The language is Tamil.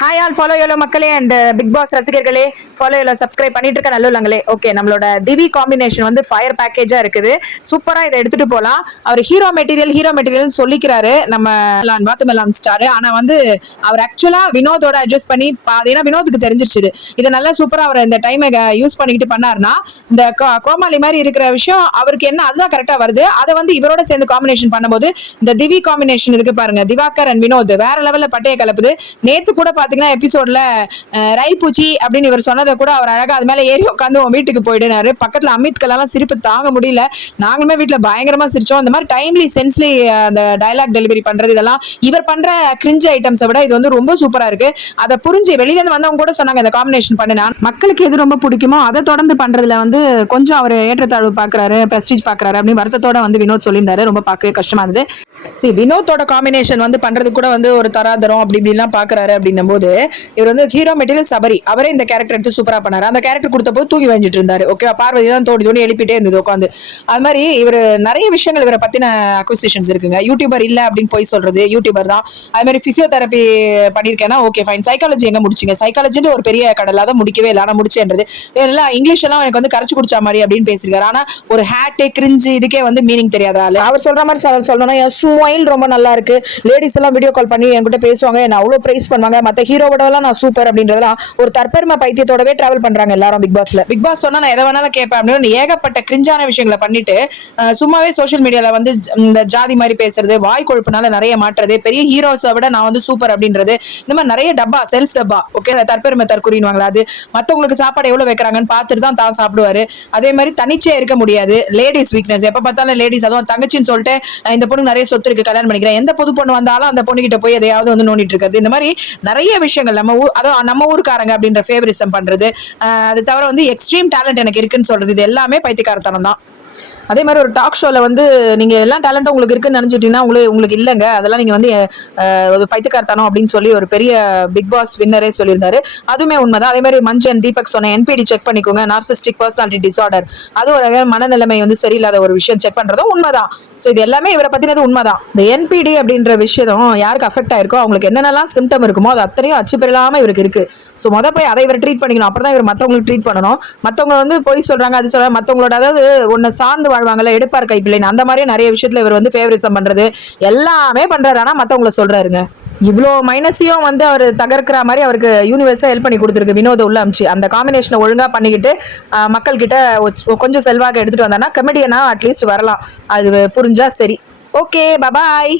ஹாய் ஆல் ஃபாலோ யோலோ மக்களே அண்ட் பிக் பாஸ் ரசிகர்களே, ஃபாலோ யோலோ சப்ஸ்கிரைப் பண்ணிட்டு இருக்க நல்லுள்ளங்களே. ஓகே, நம்மளோட திவி காம்பினேஷன் வந்து ஃபயர் பேக்கேஜா இருக்குது. சூப்பரா இதை எடுத்துட்டு போலாம். அவர் ஹீரோ மெட்டீரியல் சொல்லிக்கிறாரு நம்ம வாத்துமெல்லாம் ஸ்டார். ஆனா வந்து அவர் ஆக்சுவலா வினோதோட அட்ஜஸ்ட் பண்ணி ஏன்னா வினோதுக்கு தெரிஞ்சிருச்சு இதை நல்லா சூப்பரா அவர் இந்த டைமை யூஸ் பண்ணிக்கிட்டு பண்ணாருன்னா இந்த கோமாளி மாதிரி இருக்கிற விஷயம் அவருக்கு என்ன அதுதான் கரெக்டா வருது. அதை வந்து இவரோட சேர்ந்து காம்பினேஷன் பண்ணும்போது இந்த திவி காம்பினேஷன் இருக்கு பாருங்க, திவாகர் அண்ட் வினோத் வேற லெவல்ல பட்டைய கலப்புது. நேத்து கூட பாத்தீங்கன்னா எபிசோட்ல ரயில் பூச்சி அப்படின்னு இவர் சொன்னதை கூட அவர் அழகா அது மேல ஏறி உட்காந்து வீட்டுக்கு போயிடுனாரு. பக்கத்துல அமித்கெல்லாம் சிரிப்பு தாங்க முடியல. நாங்களுமே வீட்டுல பயங்கரமா சிரிச்சோம். அந்த மாதிரி டைம்லி சென்ஸ்லி அந்த டயலாக் டெலிவரி பண்றது இதெல்லாம் இவர் பண்ற கிரிஞ்ச் ஐட்டம்ஸை விட இது வந்து ரொம்ப சூப்பரா இருக்கு. அதை புரிஞ்சு வெளியில இருந்து வந்தவங்க கூட சொன்னாங்க இந்த காம்பினேஷன் பண்ணினா மக்களுக்கு எது ரொம்ப பிடிக்குமோ அதை தொடர்ந்து பண்றதுல வந்து கொஞ்சம் அவர் ஏற்றத்தாழ்வு பாக்குறாரு, பிரஸ்டீஜ் பாக்குறாரு அப்படின்னு வருத்தத்தோட வந்து வினோத் சொல்லியிருந்தாரு. ரொம்ப பார்க்கவே கஷ்டமா இருந்தது. சரி, வினோத்தோட காம்பினேஷன் வந்து பண்றது கூட வந்து ஒரு தராதரம் அப்படி இப்படிலாம் பாக்குறாரு அப்படின்னும் போது இவர் வந்து ஹீரோ மெட்டீரியல் சபரி அவரே இந்த கேரக்டர் எடுத்து சூப்பரா பண்ணாரு. அந்த கேரக்டர் கொடுத்த போது தூக்கி வஞ்சிட்டு இருந்தாரு. ஓகே, பார்வதி தான் தோண்டி எழுப்பிட்டே இருந்தது உட்காந்து. அது மாதிரி இவர் நிறைய விஷயங்கள் இவரை பத்தின அக்விசிஷன்ஸ் இருக்குங்க. யூடியூபர் இல்ல அப்படின்னு போய் சொல்றது யூடியூபர் தான். அது மாதிரி பிசியோதெரபி பண்ணிருக்கேன்னா ஓகே ஃபைன். சைக்காலஜி எங்க முடிச்சிங்க? சைக்காலஜின்னு ஒரு பெரிய கடல் அதை முடிக்கவே இல்லை. ஆனா முடிச்சேன்றது எல்லாம் இங்கிலீஷ் எல்லாம் எனக்கு வந்து கரைச்சு குடிச்சா மாதிரி அப்படின்னு பேசிருக்காரு. ஆனா ஒரு ஹேட்டு கிரிஞ்சு இதுக்கே வந்து மீனிங் தெரியாத ஆளு. அவர் சொல்ற மாதிரி சொல்லணும்னா என் ஸ்மைல் ரொம்ப நல்லா இருக்கு. லேடிஸ் எல்லாம் வீடியோ கால் பண்ணி என்கிட்ட பேசுவாங்க, என்ன அவ்வளவு பிரைஸ் பண்ணுவாங்க. மத்த ஹீரோவோட நான் சூப்பர் அப்படின்றதெல்லாம் ஒரு தற்பெருமை பைத்தியத்தோடவே டிராவல் பண்றாங்க எல்லாரும் பிக் பாஸ்ல. பிக் பாஸ் சொன்னா நான் எதை வேணாலும் கேட்பேன் அப்படின்னு ஏகப்பட்ட கிரிஞ்சான விஷயங்களை பண்ணிட்டு சும்மாவே சோசியல் மீடியால வந்து இந்த ஜாதி மாதிரி பேசுறது, வாய் கொழுப்புனால நிறைய மாற்றுறது, பெரிய ஹீரோஸை விட நான் வந்து சூப்பர் அப்படின்றது, இந்த மாதிரி நிறைய டப்பா செல்ஃப் டப்பா. ஓகே, தற்பெருமை தற்குறின்வாங்களா, அது மத்தவங்களுக்கு சாப்பாடு எவ்வளவு வைக்கிறாங்கன்னு பார்த்துட்டு தான் தான் சாப்பிடுவாரு. அதே மாதிரி தனிச்சே இருக்க முடியாது. லேடிஸ் வீக்னஸ் எப்ப பார்த்தாலும் லேடிஸ், அதுவும் தங்கச்சின்னு சொல்லிட்டு இந்த பொண்ணு நிறைய சொத்து இருக்கு கல்யாணம் பண்ணிக்கிறேன், எந்த பொது பொண்ணு வந்தாலும் அந்த பொண்ணு கிட்ட போய் எதையாவது வந்து நோண்டிட்டு இருக்கிறது. இந்த மாதிரி நிறைய விஷயங்கள் நம்ம ஊருக்காரங்க அப்படின்ற ஃபேவரிசம் பண்றது, அது தவிர வந்து எக்ஸ்ட்ரீம் டேலண்ட் எனக்கு இருக்குன்னு சொல்றது, இது எல்லாமே பைத்தியக்காரத்தனம் தான். அதே மாதிரி ஒரு டாக் ஷோல வந்து நீங்க எல்லா டேலண்டும் உங்களுக்கு இருக்குன்னு நினைச்சிட்டீங்கன்னா உங்களுக்கு இல்லைங்க, அதெல்லாம் நீங்க வந்து பைத்தியக்காரத்தனம் அப்படின்னு சொல்லி ஒரு பெரிய பிக் பாஸ் வின்னரே சொல்லியிருந்தாரு. அதுவுமே உண்மைதான். அதே மாதிரி மஞ்சன் தீபக் சொன்ன என்பிடி செக் பண்ணிக்கோங்க, நார்சிஸ்டிக் பர்சனாலிட்டி டிசார்டர், அது ஒரு மனநிலைமை வந்து சரியில்லாத ஒரு விஷயம் செக் பண்றதும் உண்மைதான். ஸோ இது எல்லாமே இவரை பத்தினது உண்மைதான். இந்த என்பிடி அப்படின்ற விஷயம் யாருக்கு அஃபெக்ட் ஆயிருக்கோ அவங்களுக்கு என்னென்னலாம் சிம்டம் இருக்குமோ அது அத்தனையும் அச்சு பெறலாம இவருக்கு இருக்கு. ஸோ போய் அதை இவர் ட்ரீட் பண்ணிக்கணும். அப்புறம் இவர் மற்றவங்களுக்கு ட்ரீட் பண்ணணும். மற்றவங்க வந்து போய் சொல்றாங்க அது சொல்றாங்க, மற்றவங்களோட அதாவது ஒன்னு சார்ந்து வாழ்வாங்கல்ல, எடுப்பார் கைப்பிள்ளைன்னு, அந்த மாதிரியே நிறைய விஷயத்துல இவர் வந்து ஃபேவரிசம் பண்றது எல்லாமே பண்றாரு. ஆனா மற்றவங்களை சொல்றாருங்க. இவ்வளோ மைனஸையும் வந்து அவர் தகர்க்கிற மாதிரி அவருக்கு யூனிவர்ஸா ஹெல்ப் பண்ணி கொடுத்துருக்கு வினோத உள்ள அமிச்சு. அந்த காம்பினேஷனை ஒழுங்கா பண்ணிக்கிட்டு மக்கள் கிட்ட கொஞ்சம் செல்வாக எடுத்துட்டு வந்தானா கமெடியனா அட்லீஸ்ட் வரலாம். அது புரிஞ்சா சரி. ஓகே, பாய்.